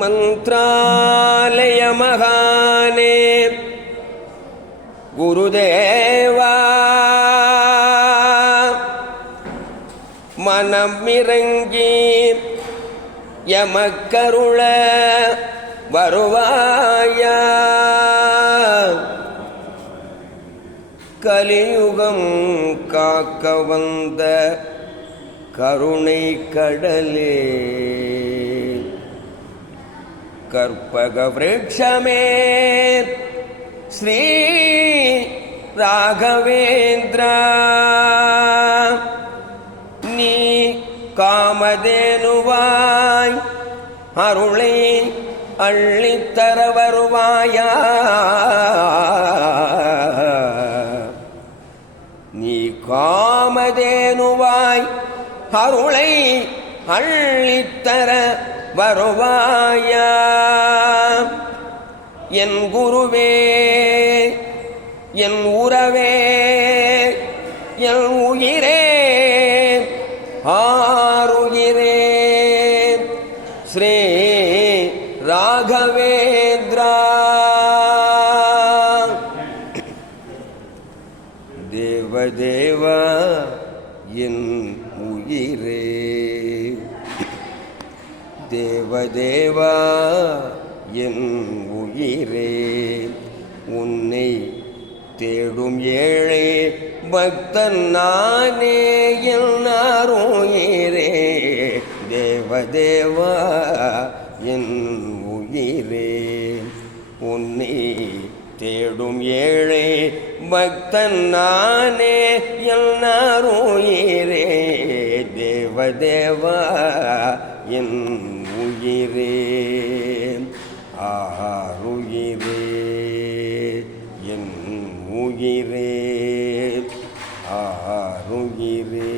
மந்த்ராலய மகானே குருதேவா மனமிறங்கி எமக்கருள வருவாயா. கலியுகம் காக்க வந்த கருணை கடலே, கற்பக விருட்சமே ஸ்ரீ ராகவேந்திரா, நீ காமதேனுவாய் அருளை அள்ளித்தர வருவாயா. நீ காமதேனுவாய் அருளை அள்ளித்தர வருவாயா. என் குருவே, என் உறவே, என் உயிரே, ஆருயிரே ஸ்ரீ ராகவேந்திரா. தேவதேவா என் உயிரே, தேவதேவா என் உயிரே, உன்னை தேடும் ஏழை பக்தன் நானே என்னாருயிரே. தேவதேவா என் உயிரே, உன்னை தேடும் ஏழை பக்தன் நானே என்னாருயிரே. தேவதேவா என் உயிரே, ஆருயிரே என் உயிரே, ஆருயிரே.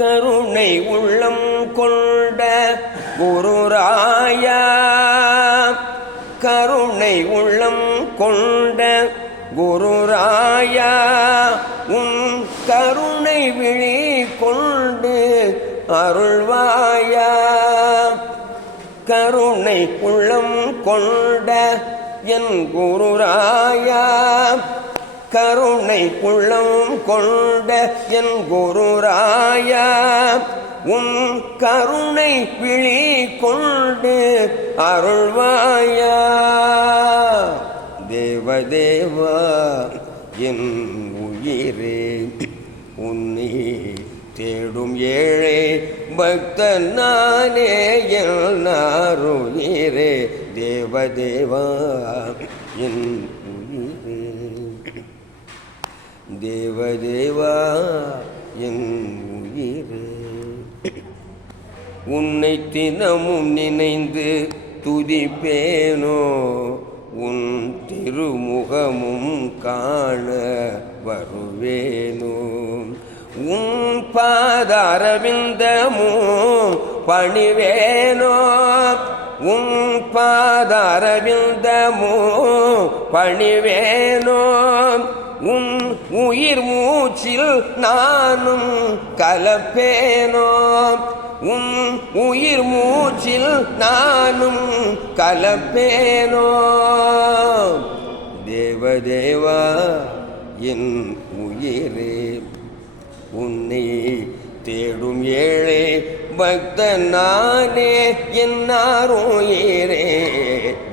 கருணை உள்ளம் கொண்ட குருராயா, கருணை உள்ளம் கொண்ட குருராயா, உன் கருணை விழி கொண்டு அருள்வாயா. கருணை உள்ளம் கொண்ட என் குருராயா, கருணை உள்ளம் கொண்ட என் குருராயா, உன் கருணை விழி கொண்டு அருள்வாயா. தேவதேவா என் உயிரே, உன்னை தேடும் ஏழை பக்தன் நானே என்னாருயிரே. தேவதேவா என் உயிரே, தேவதேவா என் உயிரே. உன்னை தினமும் நினைந்து துதிப்பேனோ, உன் திருமுகமும் காண வருவேனோ. உன் பாதாரவிந்தமோ பணிவேனோ, உன் பாதாரவிந்தமோ பணிவேனோ. உன் உயிர் மூச்சில் நானும் கலப்பேனோ, உன் உயிர் மூச்சில் நானும் கலப்பேனோ. தேவதேவா என் உயிரே, உன்னை தேடும் ஏழை பக்தன் நானே என்னாருயிரே.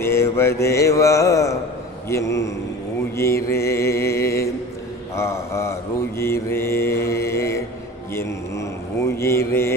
தேவதேவா என் உயிரே, ஆருயிரே என் உயிரே.